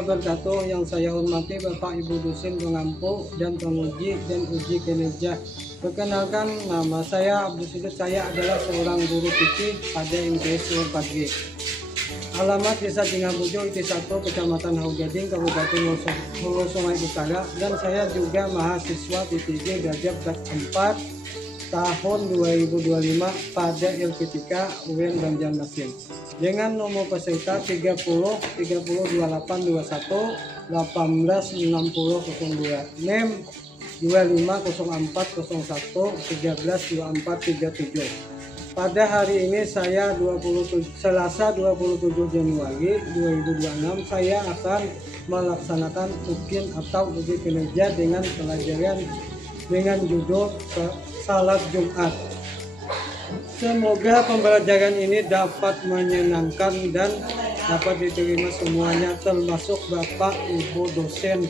wabarakatuh. Yang saya hormati Bapak Ibu dosen pengampu dan penguji dan uji kinerja. Perkenalkan, nama saya Abdul Siddiq. Saya adalah seorang guru fikih pada MTS 4G. Alamat Desa Jingabujo, IT 1, Kecamatan Haujading, Kabupaten Hulu Sungai Utara. Dan saya juga mahasiswa PTJ Gajah 4 tahun 2025 pada LP3 UIN Banjarmasin dengan nomor peserta 30 28 21 18 60 02, NEM 25 04 01 13 24 37. Pada hari ini saya Selasa 27 Januari 2026 saya akan melaksanakan UKIN atau uji kinerja dengan pelajaran dengan judul Salat Jumat. Semoga pembelajaran ini dapat menyenangkan dan dapat diterima semuanya, termasuk Bapak Ibu dosen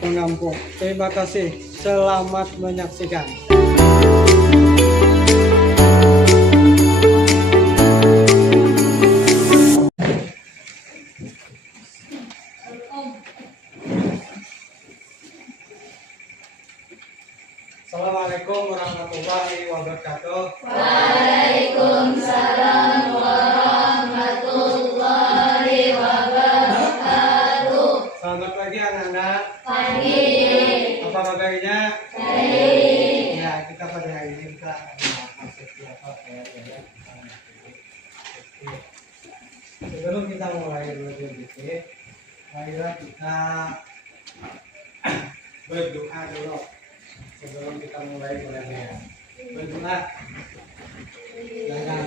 pengampu. Terima kasih. Selamat menyaksikan. Assalamualaikum warahmatullahi wabarakatuh. Waalaikumsalam warahmatullahi wabarakatuh. Selamat pagi anak-anak. Pagi. Apa kabarnya? Baik. Ya, kita pada hari ini kita masuk apa ya. Sebelum kita mulai belajar fikih, marilah kita berdoa dulu. Sebelum kita mulai belajar, berdoa. Jangan.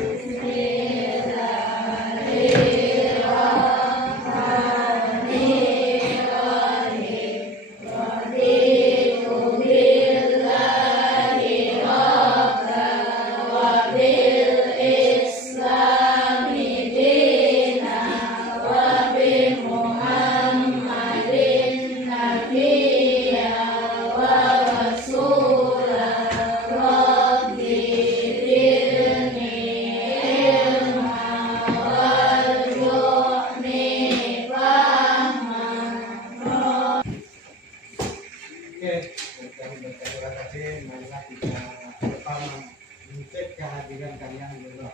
Terima kasih. Marilah kita mencek kehadiran kalian dulu.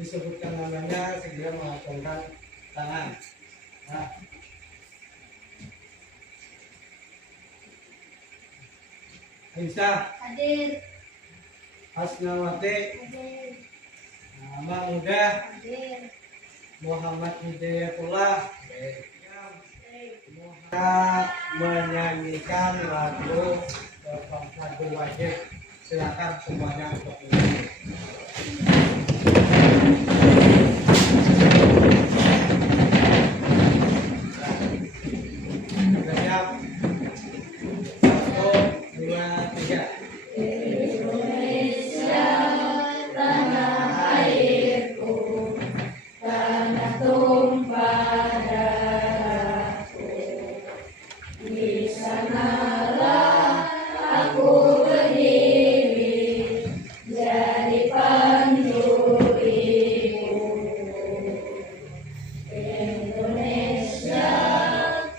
Disebutkan namanya, segera mengacungkan tangan. Nah. Aisyah. Hadir. Hasnawati. Hadir. Nama Muda. Hadir. Muhammad Hidayatullah. Kita menyanyikan lagu wajib. Silakan semuanya untuk menyanyi. Siap. 1, 2, 3. Indonesia, tanah airku, tanah tumpah darahku. Di sanalah aku berdiri, jadi pandu ibu. Indonesia,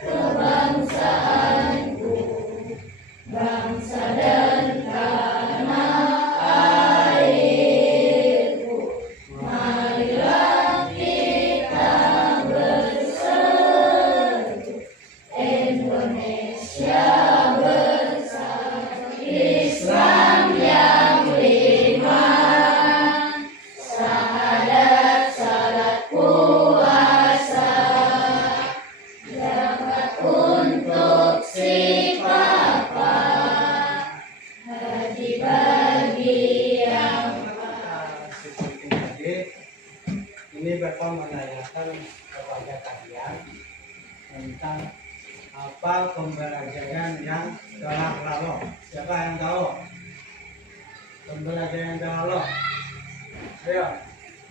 kebangsaanku, bangsa dan tanah airku. Marilah kita berseru, Indonesia bersatu. Islam yang lima, syahadat, salat, puasa, zakat untuk si papa, haji bagi yang Seperti tadi, ini Bapak menanyakan kepada kalian tentang apa pembelajaran yang telah lalu. Siapa yang tahu? Pembelajaran yang telah lalu. Ayo.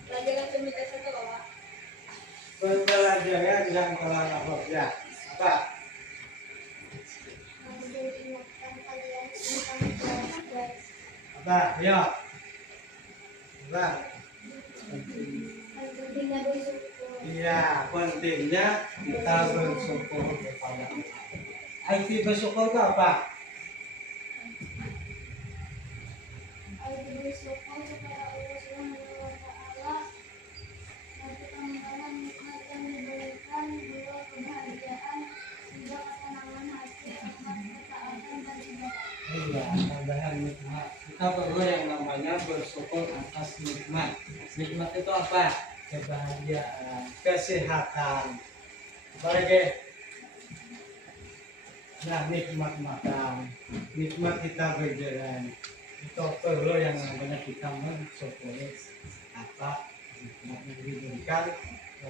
pelajaran komunitas itu Pak. Pembelajaran yang telah lalu. Ya. Apa? Apa? Ayo. Apa? Pentingnya bersyukur. Iya, pentingnya kita bersyukur kepada Allah. Arti bersyukur itu apa? Arti bersyukur kepada Allah Subhanahu wa Ta'ala atas kemudahan nikmat yang diberikan, dua kebahagiaan, tiga ketenangan hati, empat ketaatan dan ibadah. Iya, tambahan nikmat. Kita perlu yang namanya bersyukur atas nikmat. Nikmat itu apa? Kebahagiaan, kesehatan. Apalagi? Nah, nikmat makan, nikmat kita berjalan. Itu perlu yang namanya kita mensyukuri apa nikmat yang diberikan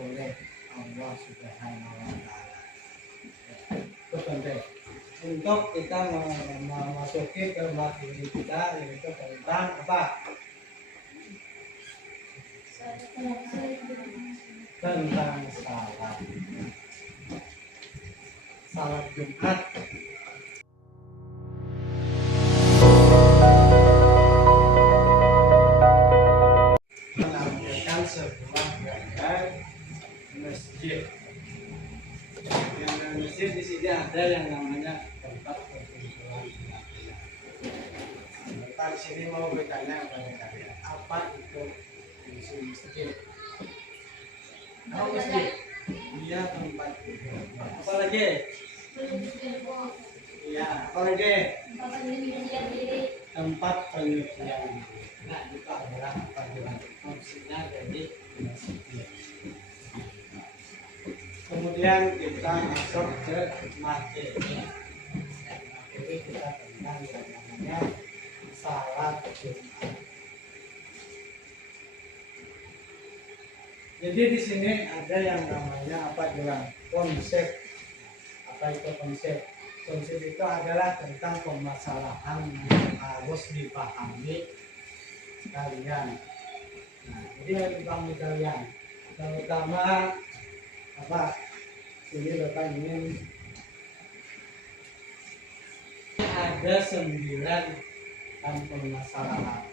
oleh Allah Subhanahu wa Ta'ala. Itu penting untuk kita memasuki ke materi kita, yaitu tentang apa? Tentang salat. Salat Jumat. Menampilkan sebuah gambar masjid. Yang masjid di sini ada yang namanya tempat perkumpulan umat. Kita di sini mau bertanya kepada kalian, apa itu fungsi masjid? Apa masjid? Iya, tempat ibadah. Apa lagi? Iya, apa lagi? Tempat penyucian. Nah, itu adalah panggilan fungsinya dari masjid. Kemudian kita masuk ke materi. Materi kita tentang yang namanya salat Jumat. Jadi di sini ada yang namanya apa juga konsep. Apa itu konsep? Konsep itu adalah tentang permasalahan yang harus dipahami kalian. Nah, jadi yang dipahami kalian, terutama apa? Ini Bapak ingin ada 9 permasalahan.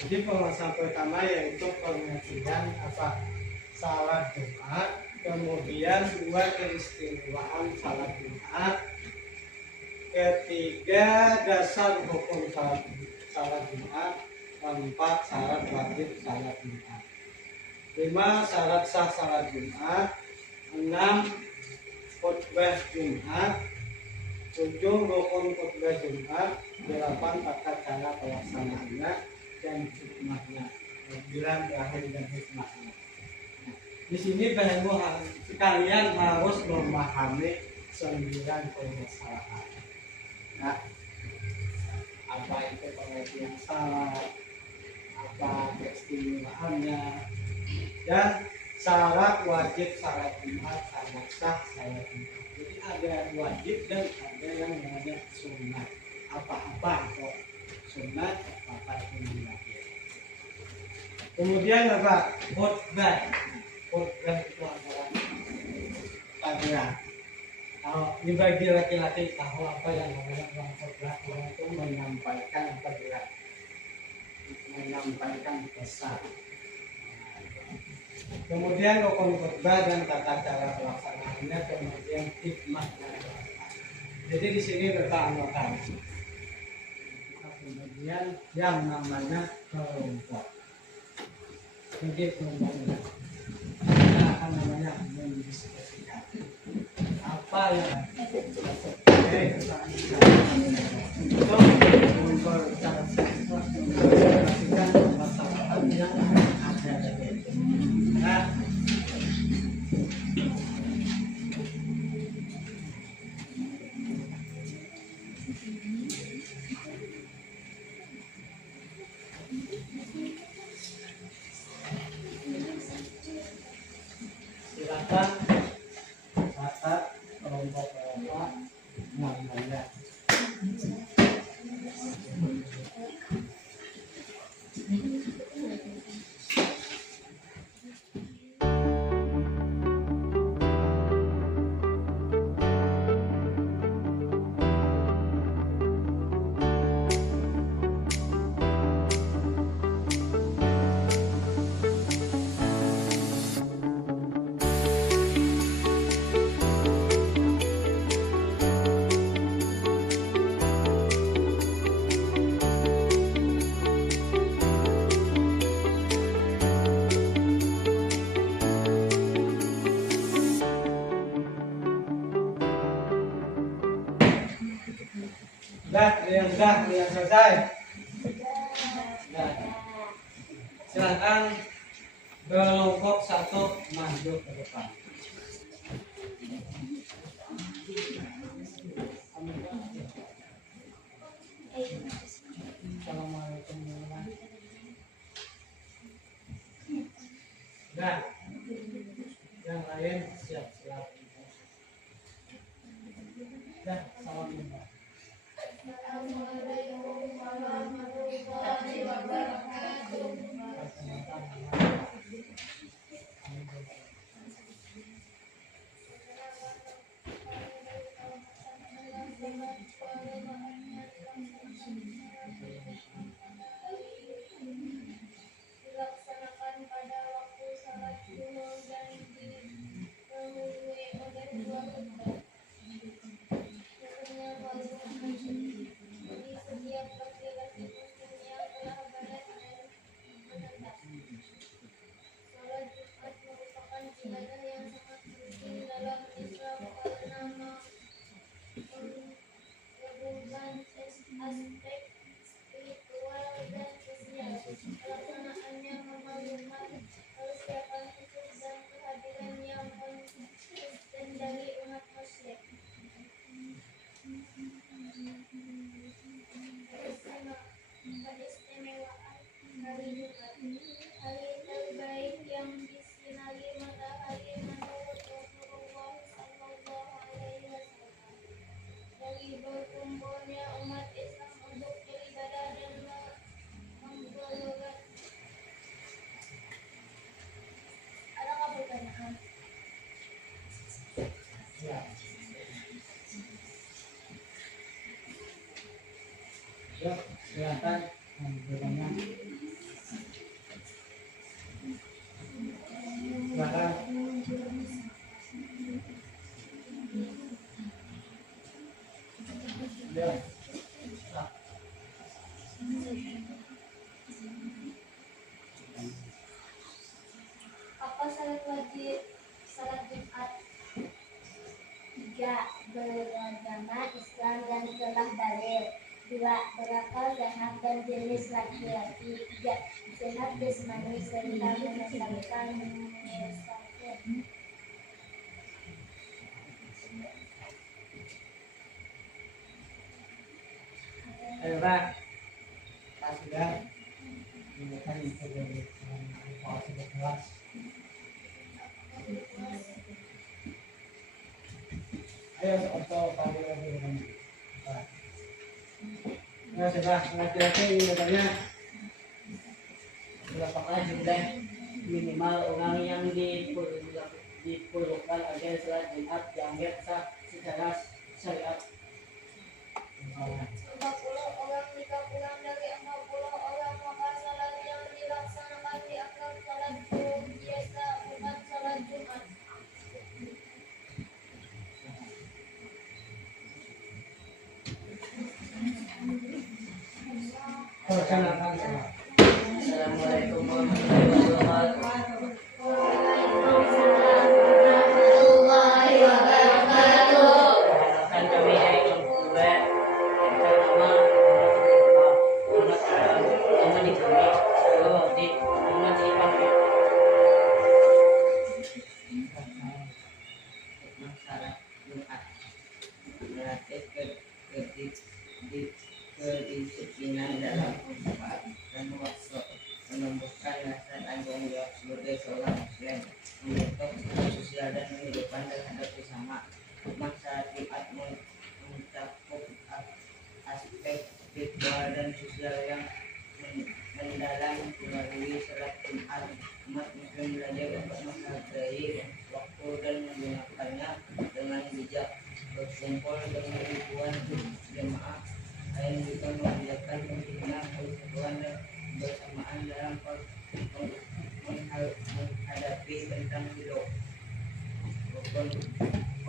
Jadi permasalahan pertama yaitu pengertian apa? Salat Jumat, kemudian 2 keistimewaan salat Jumat, ketiga dasar hukum salat Jumat, 4 syarat wajib salat Jumat, 5 syarat sah salat Jumat, 6 khutbah Jumat, 7 rukun khutbah Jumat, 8 tata cara pelaksanaannya dan hikmahnya, 9 terakhir dan hikmahnya. Nah, di sini kalian harus memahami 9 permasalahan. Nah, apa itu pengertian salat, apa keistimewaannya, dan syarat wajib salat Jumat, syarat sah salat Jumat. Jadi ada wajib dan ada yang namanya sunat. Apa-apa itu sunat, apa-apa itu wajib. Kemudian apa? Khutbah. Khutbah itu adalah tanya. Kalau dibagi laki-laki tahu apa yang namanya khutbah, itu menyampaikan apa juga? Menyampaikan pesan. Kemudian rukun khutbah dan tata cara pelaksanaannya, kemudian hikmahnya. Jadi di sini bertambahkan. Kemudian yang namanya kelompok. Jadi kelompoknya. Kita akan namanya mendiskusikan apa yang memperhatikan permasalahan yang ada. Nah, silakan catat kelompok namanya. sudah kuliah selesai. Nah, silakan kelompok 1 maju ke depan. Assalamualaikum warahmatullahi wabarakatuh. Nah, yang lain siap-siap. Nah, salam jumpa. Assalamualaikum warahmatullahi wabarakatuh. Dilaksanakan pada waktu salat zuhur dan didahului oleh dua khutbah. Hukumnya wajib bagi setiap laki-laki muslim yang telah balik dan menetap. Salat Jumat merupakan ibadah yang sangat penting dalam Islam karena menggabungkan aspek spiritual dan sosial. Pelaksanaannya memerlukan persiapan khusus dan kehadiran yang konsisten dari umat muslim. Keistimewaan hari Jumat. Hari terbaik yang disinari matahari menurut Rasulullah Sallallahu Alaihi Wasallam. Dari berkumpulnya umat Islam untuk beribadah dan menggelorkan. Adakah pertanyaan? Ya. Ya, silakan bertanya. Silakan. Ya. Apa syarat wajib salat Jumat? 3. Beragama Islam dan telah balik. 2. Berakal sehat dan jenis laki-laki. 3. Sehat jasmani serta menetapkan musafir. Ayo, Pak. Pak sudah. Ini kan itu dari kelas. Ayo, untuk panggil lagi dengan Pak. Ya, sudah. Laki-laki ingin bertanya. Apakah jumlah minimal orang yang diperlukan agar salat Jumat dianggap sah secara syariat? 40 orang jika kurang dari 40 orang maka salat yang dilaksanakan dianggap salat biasa bukan salat Jumat. Silakan. Assalamualaikum warahmatullahi wabarakatuh. Waalaikumsalam warahmatullahi wabarakatuh. Perkenalkan kami dari kelompok 2 yang pertama nama di kami di nama dipanggil masalah Jumat melatih kedisiplinan dalam sholat dan waktu, menumbuhkan rasa tanggung jawab sebagai seorang muslim, membentuk sikap sosial dan kehidupan terhadap sesama. Masalah Jumat mencakup aspek spiritual dan sosial yang mendalam. Melalui salat Jumat, umat muslim belajar untuk menghargai waktu dan menggunakannya dengan bijak. Berkumpul dengan ribuan jemaah lain juga mengajarkan pentingnya persatuan dan kebersamaan dalam menghadapi tentang hidup. Rukun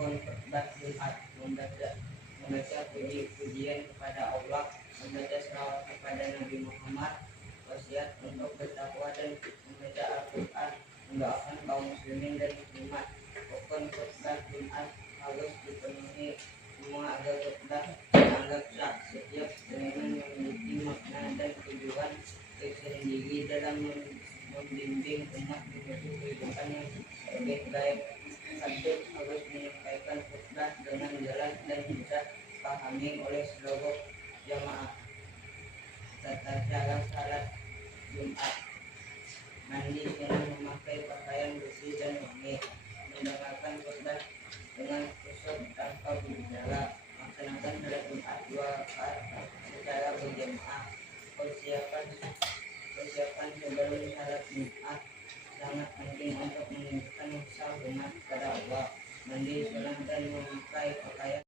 khutbah Jumat: membaca puji-pujian kepada Allah, membaca salawat kepada Nabi Muhammad, wasiat untuk bertakwa dan membaca Al-Quran, mendoakan kaum muslimin dan muslimat. Rukun khutbah Jumat harus dipenuhi semua agar khutbah yang dianggap sah. Setiap dengan memiliki makna dan tujuan tersendiri dalam membimbing umat menuju kehidupan yang lebih baik. Khatib harus menyampaikan khutbah dengan jelas dan bisa dipahami oleh seluruh jamaah. Tata cara salat Jumat: mandi dengan memakai pakaian bersih dan wangi, mendengarkan khutbah dengan khusyuk tanpa berbicara, melaksanakan salat Jumat 2 rakaat secara berjamaah. Persiapan sebelum salat Jumat sangat penting untuk menunjukkan hormat kepada Allah. Mandi, sholat, dan memakai pakaian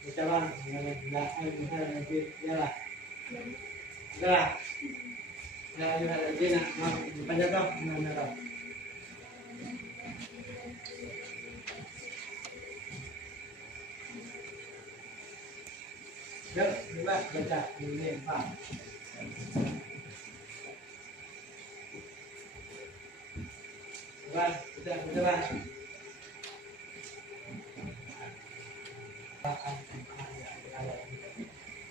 Bisa bang, bisa lebih jalan. Udah, udah lagi nak mau dipanjat dong, mana dong? Yuk, coba baca ini Pak. Bang, kita bang.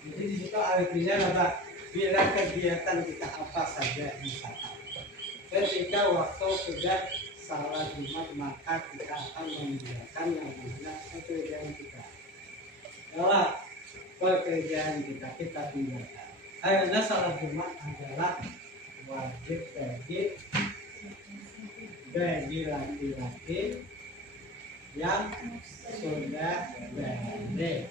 Jadi di situ artinya apa? Bila kegiatan kita apa saja misalkan, ketika waktu sudah salat Jumat maka kita akan mengerjakan yang mana pekerjaan kita. Kalau pekerjaan kita tinggalkan. Karena salat Jumat adalah wajib bagi laki-laki yang sudah balik.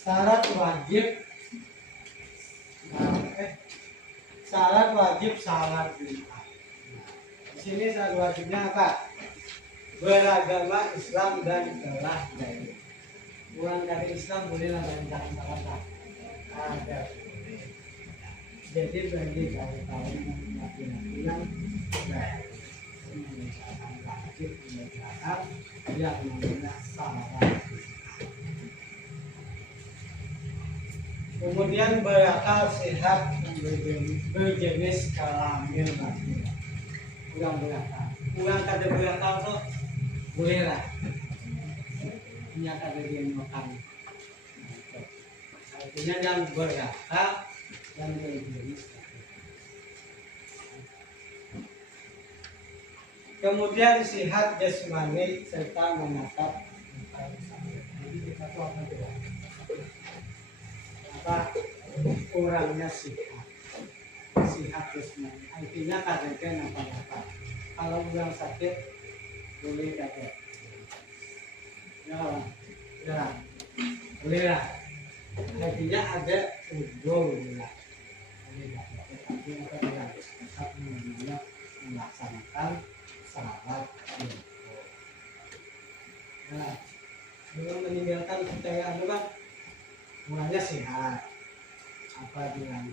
Syarat wajib salat Jumat. Di sini syarat wajibnya apa? Beragama Islam dan telah dari. Bukan dari Islam bolehlah dan jangan salah. Ada. Jadi bagi kaum laki-laki yang baik, mengerjakan wajib mengerjakan yang namanya salat. Kemudian berakal sehat berjenis kelamin laki. Kurang berakal. Kurang kada berakal tuh boleh lah. Hanya kada dia makan. Artinya yang berakal dan berjenis laki. Kemudian sehat jasmani serta menatap. Jadi kita tuh apa tuh? Apa kurangnya sihat jasmani, artinya kadang apa-apa. Kalau orang sakit boleh kakek ya boleh lah, artinya ada ujung lah boleh kakek, tapi apa tetap melaksanakan salat Jumat. Nah, dengan meninggalkan percayaan bang mulanya sehat apa bilang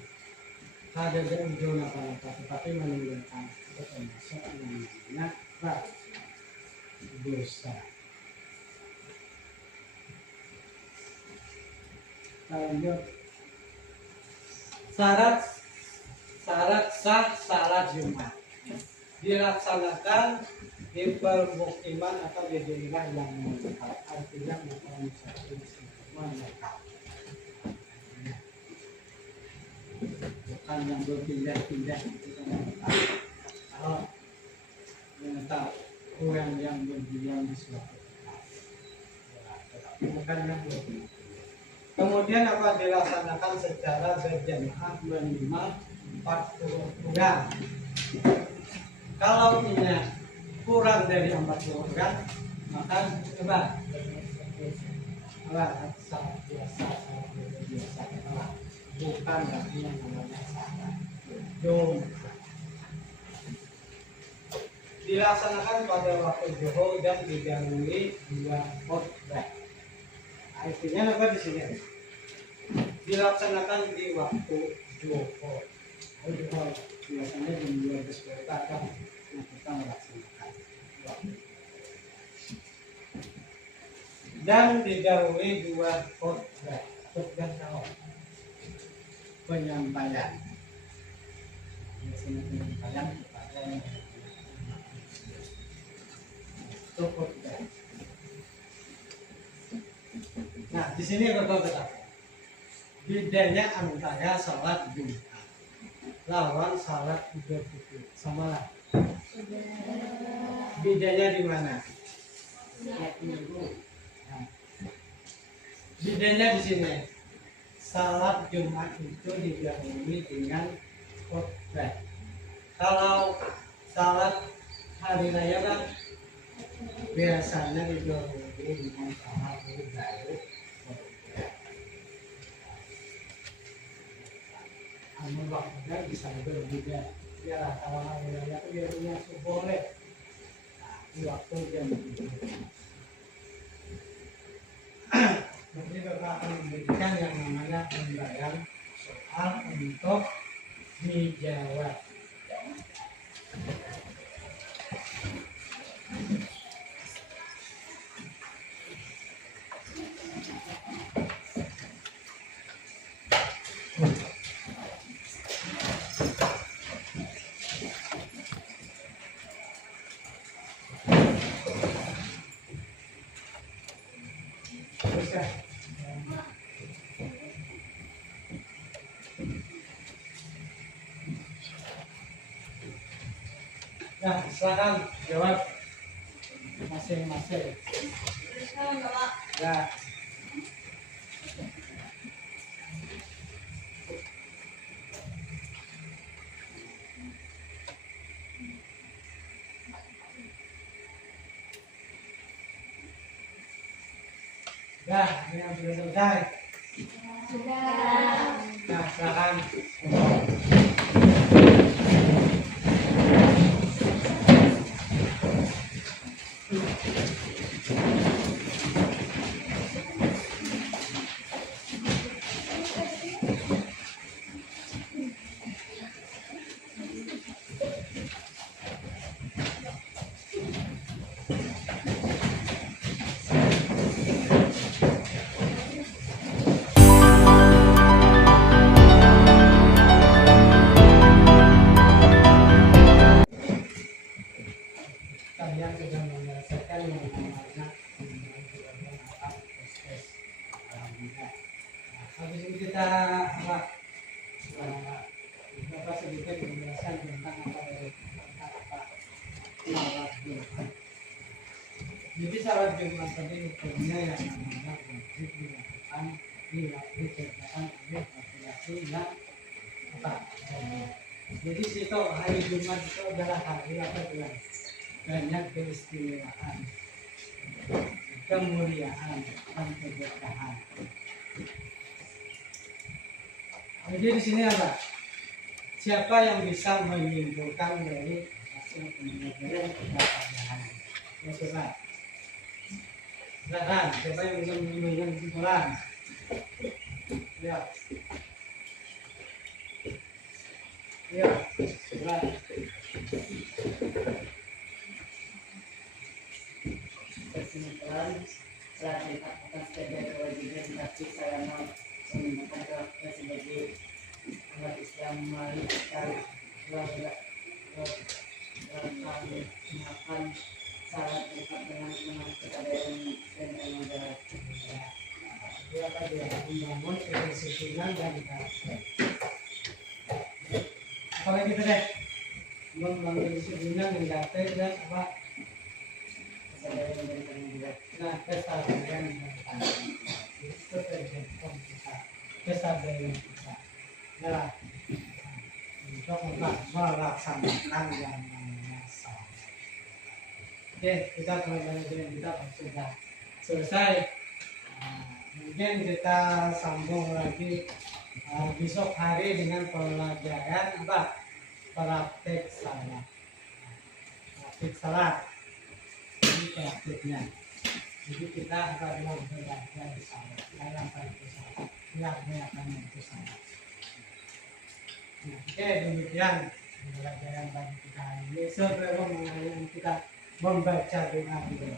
ada ujung apa-apa, tetapi meninggalkan itu termasuk yang namanya dosa. Lanjut, syarat sah salat Jumat dilaksanakan di permukiman atau di daerah yang menetap, artinya bukan satu menetap, bukan yang berpindah-pindah itu kan menetap. Kalau menetap orang yang berdiam di suatu tempat, tetapi bukan yang berpindah. Kemudian apa dilaksanakan secara berjamaah minimal 40 orang. Kalau punya kurang dari 40 orang, maka coba salat biasa, bukan lagi yang namanya salat Jumat. Dilaksanakan pada waktu zuhur dan didahului 2 khutbah. Artinya apa di sini? Dilaksanakan di waktu zuhur. Biasanya jam 12 kita melaksanakan Dan didahului dua khotbah. Khotbah naon? Penyampaian. Di sini penyampaian kepada yang itu khotbah. Nah, di sini berbeda. Bedanya antara salat Jumat lawan salat Idul Fitri sama lah. Bedanya di mana? Nah, bedanya di sini. Salat Jumat itu didahului dengan khotbah. Kalau salat hari raya kan biasanya didahului dengan salat baru. Anu waktunya bisa berbeda. Ya kalau hari raya itu biasanya boleh. Nah, di waktu jam. Nanti Bapak akan memberikan yang namanya pembayaran soal untuk dijawab. Teruskan. Nah, silakan jawab masing-masing. Ya. Nah, ini yang sudah selesai. Sudah. Nah, silakan. Kalian sudah menyelesaikan yang namanya proses. Nah, habis ini kita beberapa sedikit penjelasan tentang apa salat Jumat. Jadi salat Jumat tadi hukumnya yang namanya wajib dilakukan di waktu kerjaan oleh laki-laki yang apa? Jadi situ hari Jumat itu adalah hari apa bilang? Banyak keistimewaan, kemuliaan, dan keberkahan. Jadi di sini apa? Siapa yang bisa menyimpulkan dari hasil pembelajaran kita pada hari ini? Ya, coba. Silakan, siapa yang bisa menyimpulkan kesimpulan? Ya. Ya, coba. Kesimpulan setelah dilakukan sebagai kewajiban tapi saya mau menggunakan waktu sebagai umat Islam melalui melakukan salat Jumat dengan kepada dan menjaga. Dia akan membangun kedisiplinan dan karakter. Apalagi itu deh, membangun kedisiplinan dan karakter dan apa? Nah, kesadaran itu terjadi kita, kesadaran kita. Nah, untuk melaksanakan yang namanya salat. Oke, kita pelajaran kita sudah selesai. Mungkin kita sambung lagi besok hari dengan pelajaran apa? Praktek salat. Praktek salat. Ini prakteknya. Jadi kita akan belajar salat. Dalam praktek salat. Yang akan itu salat. Oke, demikian pelajaran bagi kita hari ini. Sebelum mengakhiri kita membaca doa dulu.